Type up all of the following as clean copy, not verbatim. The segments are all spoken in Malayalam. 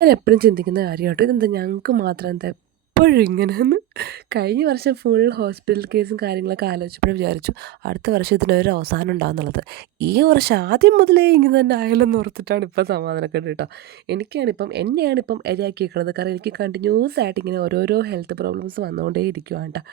ഞാൻ എപ്പോഴും ചിന്തിക്കുന്ന കാര്യമാട്ടോ, ഇതെന്താ ഞങ്ങൾക്ക് മാത്രം എന്താ എപ്പോഴും ഇങ്ങനെയെന്ന്. കഴിഞ്ഞ വർഷം ഫുൾ ഹോസ്പിറ്റൽ കേസും കാര്യങ്ങളൊക്കെ ആലോചിച്ചപ്പോഴും വിചാരിച്ചു അടുത്ത വർഷം ഇതിനൊരു അവസാനം ഉണ്ടാകുന്നുള്ളത്. ഈ വർഷം ആദ്യം മുതലേ ഇങ്ങനെ തന്നെ ആയാലെന്ന് ഓർത്തിട്ടാണ് ഇപ്പം സമാധാനക്കേട് കേട്ടോ. എന്നെയാണിപ്പം ഇരയാക്കിയേക്കുന്നത്. കാരണം എനിക്ക് കണ്ടിന്യൂസ് ആയിട്ട് ഇങ്ങനെ ഓരോരോ ഹെൽത്ത് പ്രോബ്ലംസ് വന്നുകൊണ്ടേ ഇരിക്കുവാണ് കേട്ടോ.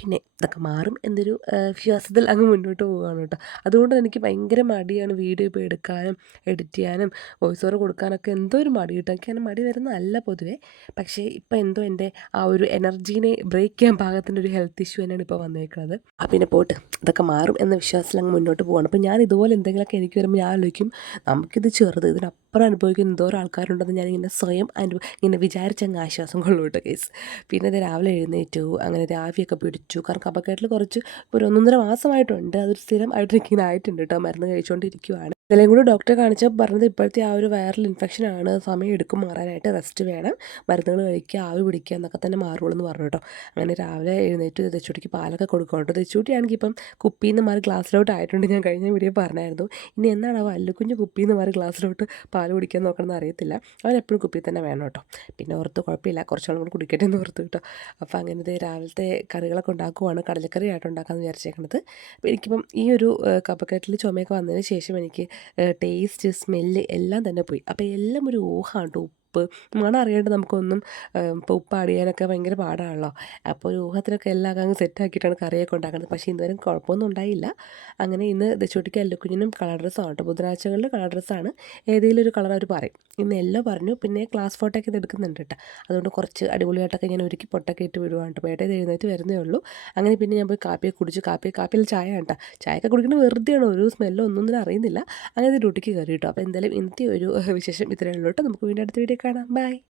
പിന്നെ ഇതൊക്കെ മാറും എന്നൊരു വിശ്വാസത്തിൽ അങ്ങ് മുന്നോട്ട് പോവുകയാണ് കേട്ടോ. അതുകൊണ്ട് എനിക്ക് ഭയങ്കര മടിയാണ് വീഡിയോ ഇപ്പോൾ എടുക്കാനും എഡിറ്റ് ചെയ്യാനും വോയിസ് ഓവർ കൊടുക്കാനൊക്കെ എന്തോ ഒരു മടി കിട്ടും. എനിക്ക് അങ്ങനെ മടി വരുന്നതല്ല പൊതുവേ. പക്ഷേ ഇപ്പം എന്തോ എൻ്റെ ആ ഒരു എനർജീനെ ബ്രേക്ക് ചെയ്യാൻ പാകത്തിൻ്റെ ഒരു ഹെൽത്ത് ഇഷ്യൂ തന്നെയാണ് ഇപ്പോൾ വന്നേക്കുന്നത്. പിന്നെ പോട്ട് ഇതൊക്കെ മാറും എന്ന വിശ്വാസത്തിൽ അങ്ങ് മുന്നോട്ട് പോവാണ്. അപ്പോൾ ഞാൻ ഇതുപോലെ എന്തെങ്കിലുമൊക്കെ എനിക്ക് വരുമ്പോൾ ഞാൻ ആലോചിക്കും, നമുക്കിത് ചെറുത്, ഇതിനപ്പുറം അനുഭവിക്കുന്ന എന്തോരം ആൾക്കാരുണ്ടെന്ന് ഞാനിങ്ങനെ സ്വയം ഇങ്ങനെ വിചാരിച്ചങ്ങ് ആശ്വാസം കൊള്ളു കേട്ടോ കേസ്. പിന്നെ ഇത് രാവിലെ എഴുന്നേറ്റു, അങ്ങനെ രാവിയൊക്കെ പിടിച്ചു. കാരണം കഫക്കെട്ടിൽ കുറച്ച് ഒരു 1.5 മാസമായിട്ടുണ്ട്. അതൊരു സ്ഥിരമായിട്ട് എനിക്കിങ്ങനെ ആയിട്ടുണ്ട് കേട്ടോ. മരുന്ന് കഴിച്ചുകൊണ്ടിരിക്കുവാണ്. ഇന്നലെയും കൂടി ഡോക്ടറെ കാണിച്ചപ്പോൾ പറഞ്ഞത് ഇപ്പോഴത്തെ ആ ഒരു വൈറൽ ഇൻഫെക്ഷനാണ്, സമയം എടുക്കും മാറാനായിട്ട്, റെസ്റ്റ് വേണം, മരുന്നുകൾ കഴിക്കുക, ആവി പിടിക്കുക എന്നൊക്കെ തന്നെ മാറുള്ളൂ എന്ന് പറഞ്ഞു കേട്ടോ. അങ്ങനെ രാവിലെ എഴുന്നേറ്റ് തെച്ചൂട്ടിക്ക് പാലൊക്കെ കൊടുക്കണം കേട്ടോ. തെച്ചൂട്ടിയാണെങ്കിൽ ഇപ്പം കുപ്പിയിൽ നിന്ന് മാറി ഗ്ലാസ്സിലോട്ട് ആയിട്ടുണ്ട്. ഞാൻ കഴിഞ്ഞ വീഡിയോ പറഞ്ഞായിരുന്നു. ഇനി എന്നാണ് ആ വല്ലുകുഞ്ഞ് കുപ്പിയിൽ നിന്ന് മാറി ഗ്ലാസ്സിലോട്ട് പാൽ കുടിക്കാൻ നോക്കണമെന്ന് അറിയത്തില്ല. അവൻ എപ്പോഴും കുപ്പിയിൽ തന്നെ വേണം കേട്ടോ. പിന്നെ ഓർത്ത് കുഴപ്പമില്ല, കുറച്ചാളും കൂടി കുടിക്കട്ടെ എന്ന് ഓർത്ത് കേട്ടോ. അപ്പോൾ അങ്ങനത്തെ രാവിലത്തെ കറികളൊക്കെ ഉണ്ടാക്കുവാണ്. കടലക്കറിയായിട്ട് ഉണ്ടാക്കാമെന്ന് വിചാരിച്ചേക്കുന്നത്. അപ്പോൾ എനിക്കിപ്പം ഈ ഒരു കഫക്കെട്ടിൽ ചുമയൊക്കെ വന്നതിന് ശേഷം എനിക്ക് ടേസ്റ്റ്, സ്മെല്ല് എല്ലാം തന്നെ പോയി. അപ്പോൾ എല്ലാം ഒരു ഊഹമാണ് കേട്ടോ. ഉപ്പ് മണം അറിയാണ്ട് നമുക്കൊന്നും ഇപ്പോൾ ഉപ്പ് ആഡ് ചെയ്യാനൊക്കെ ഭയങ്കര പാടാണല്ലോ. അപ്പോൾ ഒരു ഊഹത്തിനൊക്കെ എല്ലാം അങ്ങ് സെറ്റാക്കിയിട്ടാണ് കറിയൊക്കെ ഉണ്ടാക്കുന്നത്. പക്ഷേ ഇതുവരെ കുഴപ്പമൊന്നും ഉണ്ടായില്ല. അങ്ങനെ ഇന്ന് ദശുട്ടിക്ക് അല്ലുക്കുഞ്ഞിനും കളർ ഡ്രസ്സാണ് കേട്ടോ. ബുധനാഴ്ചകളിൽ കളർ ഡ്രസ്സാണ്. ഏതെങ്കിലും ഒരു കളർ അവർ പറയും. ഇന്ന് യെല്ലോ പറഞ്ഞു. പിന്നെ ക്ലാസ് ഫോട്ടോ ഒക്കെ ഇത് എടുക്കുന്നുണ്ട് കേട്ടോ. അതുകൊണ്ട് കുറച്ച് അടിപൊളിയായിട്ടൊക്കെ ഞാൻ ഒരുക്കി പൊട്ടൊക്കെ ഇട്ട് വിടുവാണ് കേട്ടോ. പേട്ടയിൽ എഴുന്നേറ്റ് വരുന്നേ ഉള്ളൂ. അങ്ങനെ പിന്നെ ഞാൻ പോയി കാപ്പിയൊക്കെ കുടിച്ചു. കാപ്പിയിൽ ചായ കേട്ടോ. ചായയൊക്കെ കുടിക്കുന്നത് വെറുതെയാണ്, ഒരു സ്മെല്ലോ ഒന്നും തന്നെ അറിയുന്നില്ല. അങ്ങനെ ഡ്യൂട്ടിക്ക് കയറി കേട്ടോ. അപ്പോൾ എന്തായാലും ഇന്നത്തെ ഒരു വിശേഷം ഇത്രയേ ഉള്ളൂ കേട്ടോ. നമുക്ക് വീണ്ടും അടുത്ത വീഡിയോ കാണാം. ബൈ.